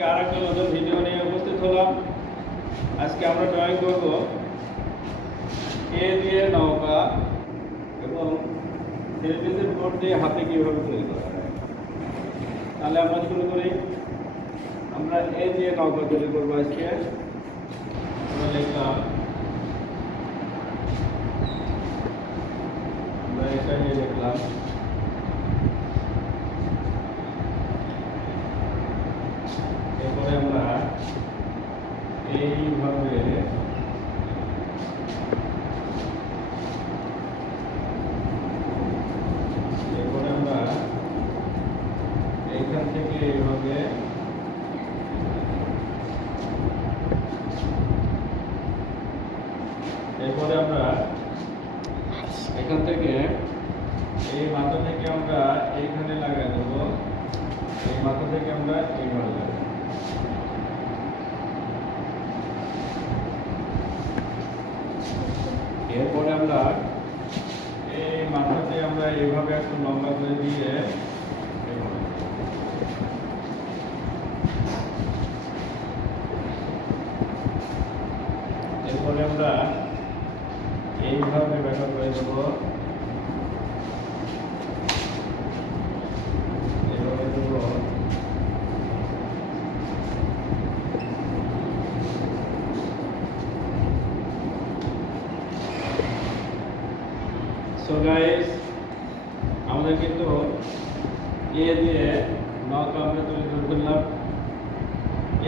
আজকে আরেকটা নতুন ভিডিও নিয়ে উপস্থিত হলাম। আজকে আমরা ড্রয়িং করব এ দিয়ে নৌকা এবং সিরিজের বোর্ড দিয়ে হাতে কীভাবে তৈরি করা যায়। তাহলে আমরা শুরু করি। আমরা এ দিয়ে নৌকা তৈরি করবো আজকে। আমরা লিখলাম, আমরা এটা নিয়ে লিখলাম এরপরে আমরা এইভাবে এরপরে আমরা এইখান থেকে এইভাবে এরপরে আমরা এখান থেকে এই মাথা থেকে আমরা এইখানে লাগাই দেবো, এই মাথা থেকে আমরা এইভাবে লাগাই। এরপরে আমরা এই মাথাতে আমরা এইভাবে একটু লম্বা করে দিয়ে এরপরে আমরা এইভাবে ব্যাখ্যা করে দেবো, এইভাবে দেবো। সো গাইস, আমাদের কিন্তু এ দিয়ে নৌকা আমরা তৈরি করে ফেললাম।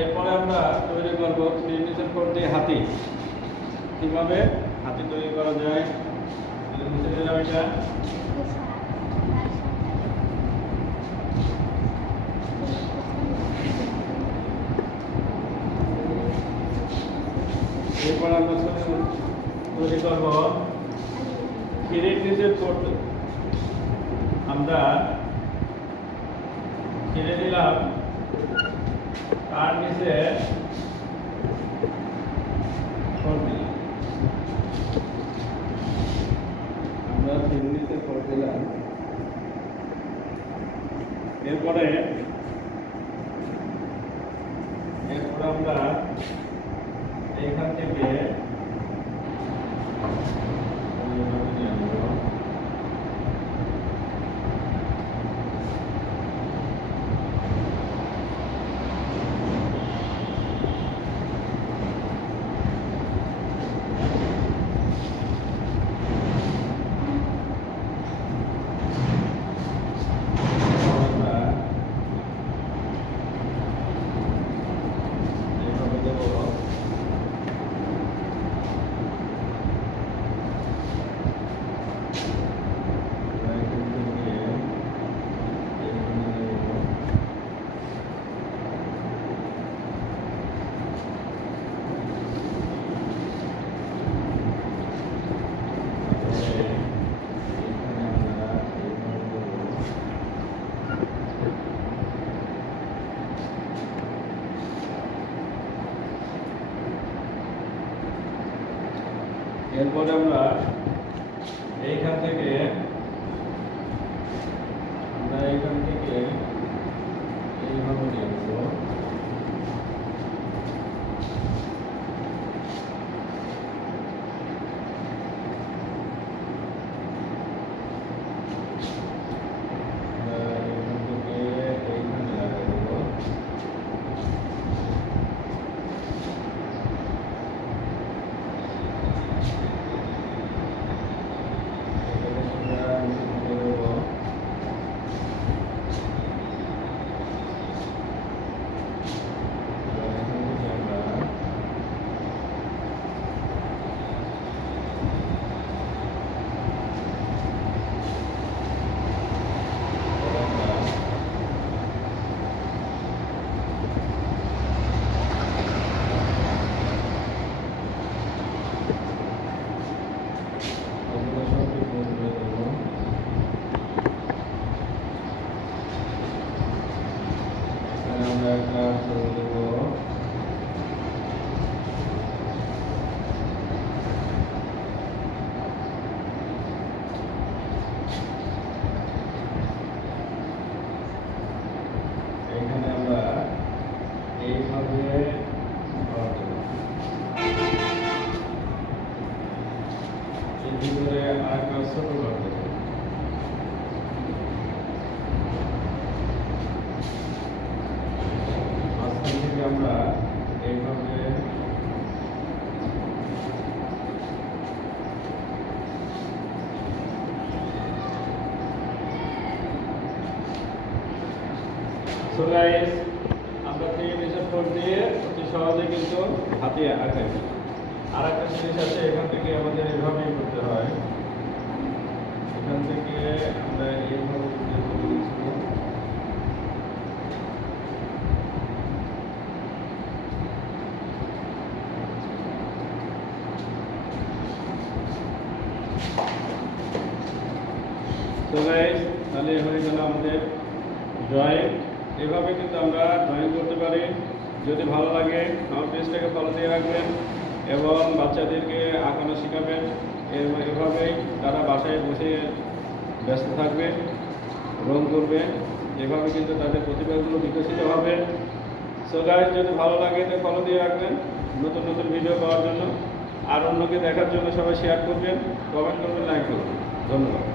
এরপরে আমরা তৈরি করবো থ্রি কোড দিয়ে হাতি। কিভাবে হাতি তৈরি করা যায় মুছে দিলাম এটা। এরপর আমরা তৈরি করবো থ্রির নিচের কোড। আমরা ছেড়ে দিলাম, তার নিচে কোড দিলাম। আমরা থ্রির নিচে কোড দিলাম। এরপরে আমরা এইখান থেকে এরপরে আমরা এইখান থেকে এইভাবে নিয়ে নেবো। আমরা এইভাবে সো গাইস, আমরা 3 মেজার ফোর দিয়ে অতি সহজে কিন্তু হাতে আঁকাই। আর একটা জিনিস আছে, এখান থেকে আমাদের এভাবেই করতে হয়। এখান থেকে আমরা এইভাবে করতে দিয়েছি। তো গাইস, তাহলে হয়ে গেল আমাদের ড্রয়িং। এভাবে কিন্তু আমরা ড্রয়িং করতে পারি। যদি ভালো লাগে আমার পেজটাকে ফলো দিয়ে রাখবেন এবং বাচ্চাদেরকে আঁকানো শেখাবেন। এভাবেই তারা বাসায় বসে ব্যস্ত থাকবে, রং করবে। এভাবে কিন্তু তাদের প্রতিভাগুলো বিকশিত হবে। সো গাইস, যদি ভালো লাগে তো ফলো দিয়ে রাখবেন নতুন নতুন ভিডিও পাওয়ার জন্য। আর অন্যকে দেখার জন্য সবাই শেয়ার করবেন, কমেন্ট করবেন, লাইক করবেন। ধন্যবাদ।